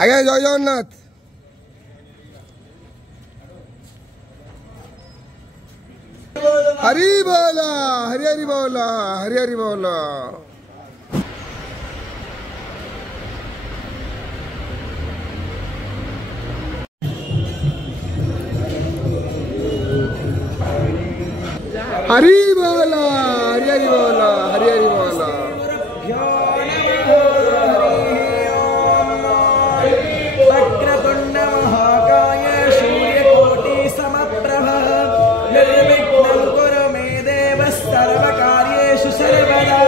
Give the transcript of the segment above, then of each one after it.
ଆଜ୍ଞା ଜୟ ଜଗନ୍ନାଥ। हरि बोला हरि हरि बोला हरि हरि बोला। हरि बोला हरि हरि बोला हरि हरि बोला। वक्रतुंड महाकाय सूर्यकोटि समप्रभ निर्विघ्नं कुरु मे देव सर्वकार्येषु सर्वदा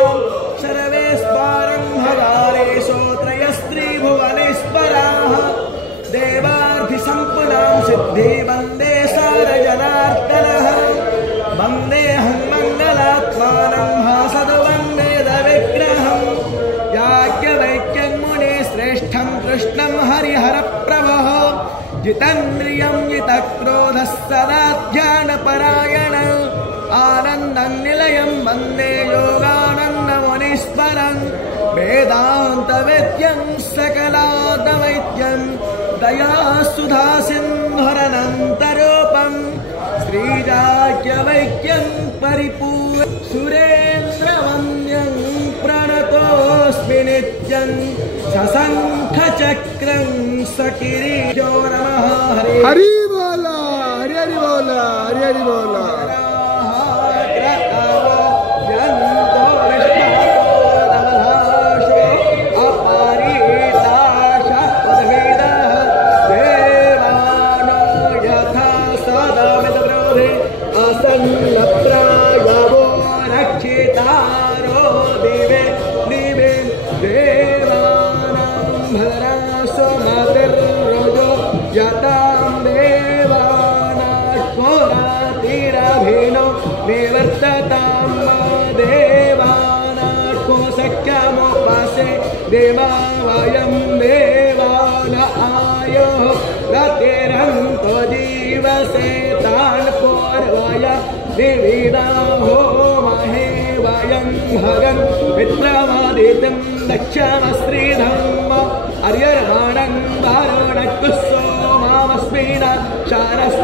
सर्वेस्वारं भगारेषु त्रयस्त्रिभुवनेश्वराः देवार्थिसम्पदां सिद्धि वन्दे सारजनार्दनः वन्देऽहं मङ्गलात्मानं हासदुवन्देदविग्रहं याज्ञवल्क्यं मुनिश्रेष्ठं कृष्णं हरिहरप्रभः जितेन्द्रियं जितक्रोधः सदा ध्यानपरायणः आनन्दं निलयं वन्दे योगानन्दमुनीश्वरं वेदान्तवेद्यं सकलादवैद्यं दयासुधासिन्धुरनन्तरूपं श्रीजाज्ञवल्क्यं परिपूर्ण सुरेन्द्रवन्द्यं प्रणतोऽस्मि नित्यं सशङ्खचक्रं सकिरीटो नमः हरि बोला हरि हरि बोला हरि हरि बोला। असन्नप्रायवो रक्षितारो दिवे दिवे देवानां भद्रासो मातर्रोजो यतां देवानाट्मोरातिरभिनो निवर्ततां देवानाट्मो सख्यमुपासे देवा वयं देवान आयो रतिरन्तो जीवसे तान् पूर्वय विविधा होमहे वयं भगं मित्रमादित्यं दक्षमश्रीधम्म अर्यर्माणं वारुणकुः सोमामस्मिन् शारस्